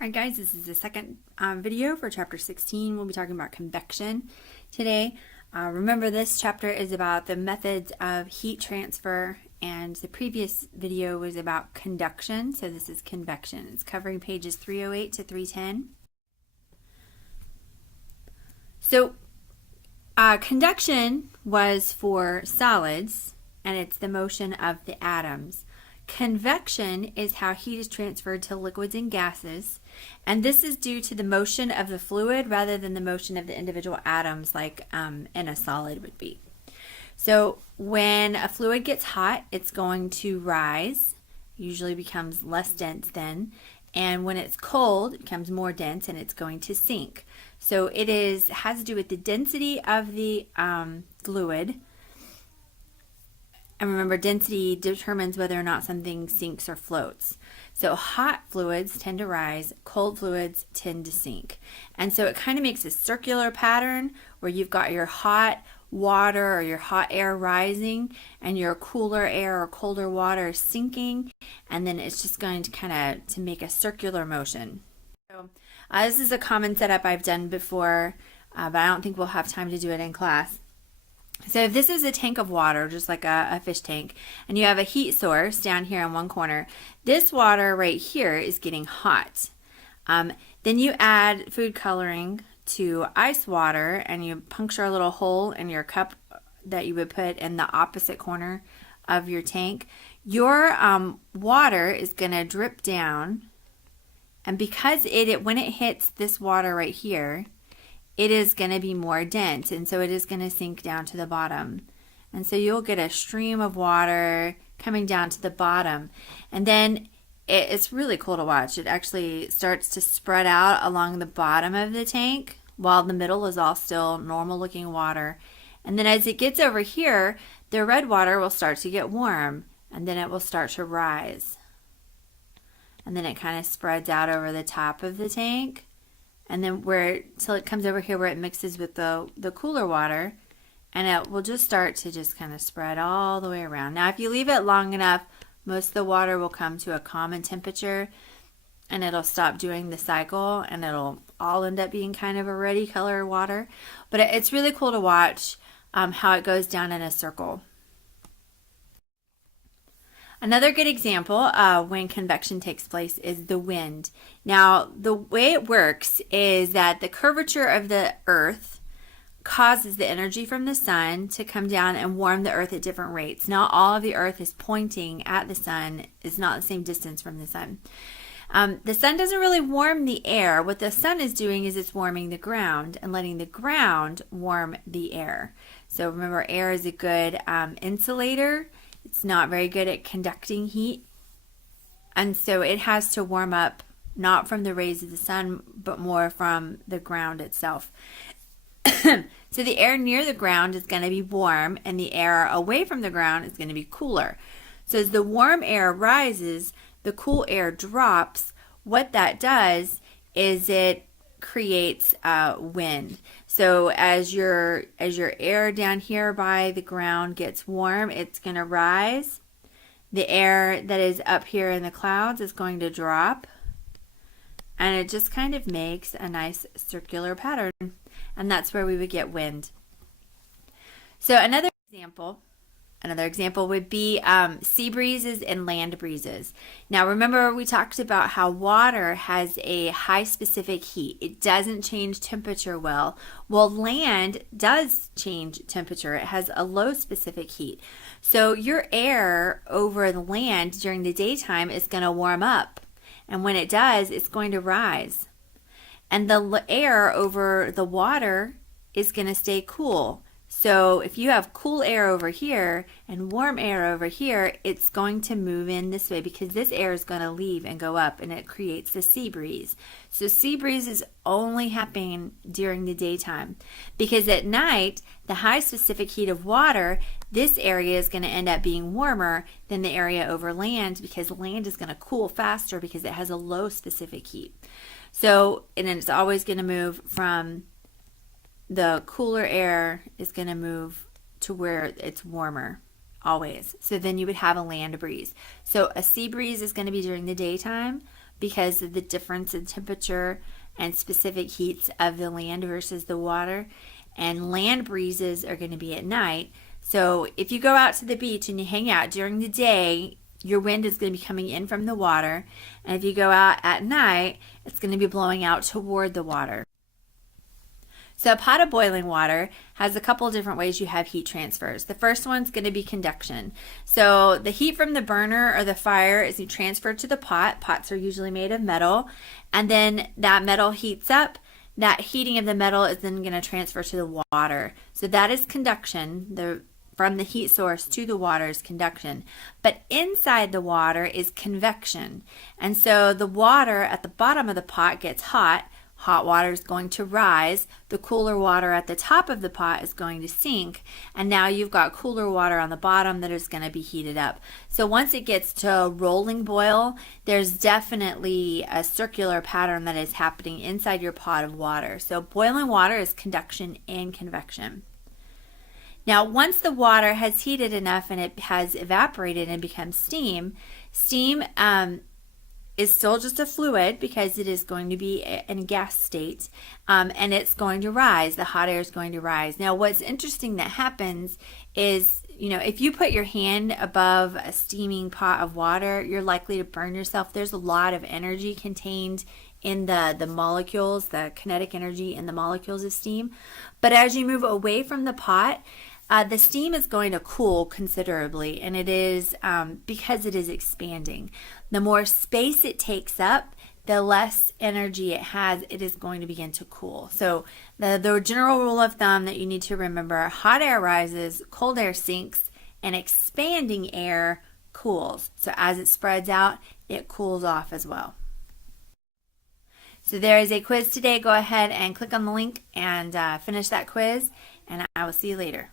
Alright guys, this is the second video for chapter 16. We'll be talking about convection today. Remember, this chapter is about the methods of heat transfer, and the previous video was about conduction, so this is convection. It's covering pages 308 to 310. So conduction was for solids, and it's the motion of the atoms. Convection is how heat is transferred to liquids and gases, and this is due to the motion of the fluid rather than the motion of the individual atoms like in a solid would be. So when a fluid gets hot, it's going to rise, usually becomes less dense then, and when it's cold, it becomes more dense and it's going to sink. So it has to do with the density of the fluid. And remember, density determines whether or not something sinks or floats. So hot fluids tend to rise, cold fluids tend to sink. And so it kind of makes a circular pattern where you've got your hot water or your hot air rising and your cooler air or colder water sinking, and then it's just going to kind of make a circular motion. So this is a common setup I've done before, but I don't think we'll have time to do it in class. So if this is a tank of water, just like a fish tank, and you have a heat source down here in one corner, this water right here is getting hot. Then you add food coloring to ice water and you puncture a little hole in your cup that you would put in the opposite corner of your tank. Your water is going to drip down, and because when it hits this water right here, it is going to be more dense, and so it is going to sink down to the bottom. And so you'll get a stream of water coming down to the bottom. And then it's really cool to watch. It actually starts to spread out along the bottom of the tank while the middle is all still normal looking water. And then as it gets over here, the red water will start to get warm, and then it will start to rise. And then it kind of spreads out over the top of the tank. And then till it comes over here where it mixes with the cooler water, and it will just start to just kind of spread all the way around. Now if you leave it long enough, most of the water will come to a common temperature and it'll stop doing the cycle, and it'll all end up being kind of a reddy color water. But it's really cool to watch how it goes down in a circle. Another good example when convection takes place is the wind. Now, the way it works is that the curvature of the earth causes the energy from the sun to come down and warm the earth at different rates. Not all of the earth is pointing at the sun, is not the same distance from the sun. The sun doesn't really warm the air. What the sun is doing is it's warming the ground and letting the ground warm the air. So remember, air is a good insulator. It's not very good at conducting heat, and so it has to warm up not from the rays of the sun but more from the ground itself. So the air near the ground is going to be warm, and the air away from the ground is going to be cooler. So as the warm air rises, the cool air drops. What that does is it creates wind. So as your air down here by the ground gets warm, it's going to rise. The air that is up here in the clouds is going to drop, and it just kind of makes a nice circular pattern, and that's where we would get wind. So another example would be sea breezes and land breezes. Now remember, we talked about how water has a high specific heat. It doesn't change temperature well. Well, land does change temperature. It has a low specific heat. So your air over the land during the daytime is going to warm up. And when it does, it's going to rise. And the air over the water is going to stay cool. So if you have cool air over here and warm air over here, it's going to move in this way because this air is going to leave and go up, and it creates the sea breeze. So sea breeze is only happening during the daytime, because at night, the high specific heat of water, this area is going to end up being warmer than the area over land, because land is going to cool faster because it has a low specific heat. So, and then it's always going to move from the cooler air is going to move to where it's warmer always. So then you would have a land breeze. So a sea breeze is going to be during the daytime, because of the difference in temperature and specific heats of the land versus the water. And land breezes are going to be at night. So if you go out to the beach and you hang out during the day, your wind is going to be coming in from the water. And if you go out at night, it's going to be blowing out toward the water. So a pot of boiling water has a couple of different ways you have heat transfers. The first one's going to be conduction. So the heat from the burner or the fire is transferred to the pot. Pots are usually made of metal. And then that metal heats up. That heating of the metal is then going to transfer to the water. So that is conduction. From the heat source to the water is conduction. But inside the water is convection. And so the water at the bottom of the pot gets hot. Hot water is going to rise. The cooler water at the top of the pot is going to sink. And now you've got cooler water on the bottom that is going to be heated up. So once it gets to a rolling boil, there's definitely a circular pattern that is happening inside your pot of water. So boiling water is conduction and convection. Now, once the water has heated enough and it has evaporated and become steam, steam is still just a fluid because it is going to be in a gas state, and it's going to rise. The hot air is going to rise. Now, what's interesting that happens is, if you put your hand above a steaming pot of water, you're likely to burn yourself. There's a lot of energy contained in the molecules, the kinetic energy in the molecules of steam. But as you move away from the pot, the steam is going to cool considerably, and it is because it is expanding. The more space it takes up, the less energy it has, it is going to begin to cool. So the general rule of thumb that you need to remember, hot air rises, cold air sinks, and expanding air cools. So as it spreads out, it cools off as well. So there is a quiz today. Go ahead and click on the link and finish that quiz, and I will see you later.